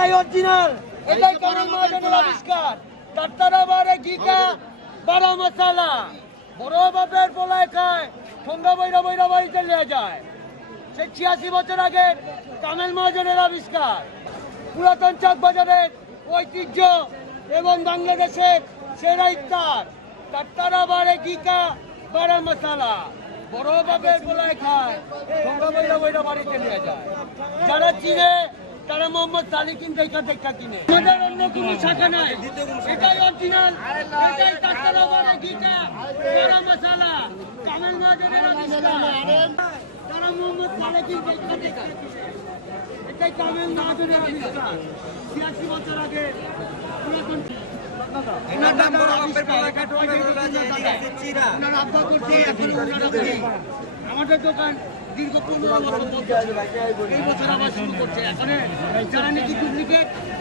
এটাই অরিজিনাল, এটাই কামেল মহাজনের আবিষ্কার। টাট্টারা বারে ঘিকা বারা মশালা, বড় বাপের পোলায় খায়, ঠোঙ্গা বইরা বইরা বাড়িতে নিয়ে যায়। সে 86 বছর আগে কামেল মহাজনের আবিষ্কার। পুরাতন চাক বাজারের ঐতিহ্য এবং বাংলাদেশের সেরা ইফতার। টাট্টারা বারে ঘিকা বারা মশালা, বড় বাপের পোলায় খায়, ঠোঙ্গা বইরা বইরা বাড়িতে নিয়ে যায়। যারা চিনে তারা মোহাম্মদ সালিকিন দেখা দেখা কিনে। আমাদের অন্য কোনো শাখা নাই, এটাই অরিজিনাল, এটাই টাট্টারা বারে ঘিকা বারা মশালা, কামেল মহাজনের আবিষ্কার। তারা মোহাম্মদ সালিকিন দেখা দেখা কিনে। এটাই কামেল মহাজনের আবিষ্কার। 86 বছর আগে পুরাতন ওনার নাম বড় বাপের পোলায় খায়, ঠোঙ্গা বইরা যায়। ওনার আব্বা করছে, এখন ওনারা করে। আমাদের দোকান দীর্ঘ 15 বছর, এই বছর আবার শুরু করছে। এখন যারা নাকি ডুপ্লিকেট